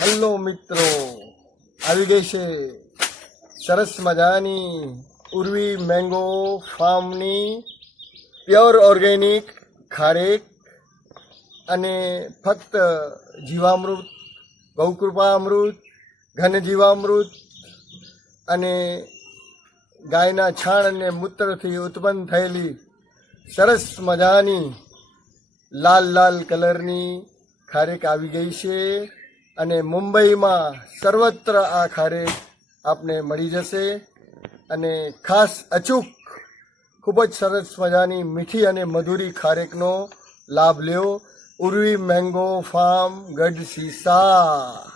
Hello મિત્રો, આવી ગઈ છે સરસ મજાની ઉર્વી મેંગો ફાર્મની પ્યોર ઓર્ગેનિક ખારેક અને ફક્ત જીવામૃત, ગૌકૃપા અમૃત, ઘન જીવામૃત અને ગાયના છાણ અને મૂત્રથી ઉત્પન્ન થયેલી સરસ મજાની લાલ લાલ કલરની ખારેક આવી ગઈ છે. અને મુંબઈમાં સર્વત્ર આ ખારેક આપને મળી જશે. અને ખાસ અચૂક ખૂબ જ સરસ મજાની મીઠી અને મધુરી ખારેકનો લાભ લ્યો. Urvi mango farm, Gadhshisha.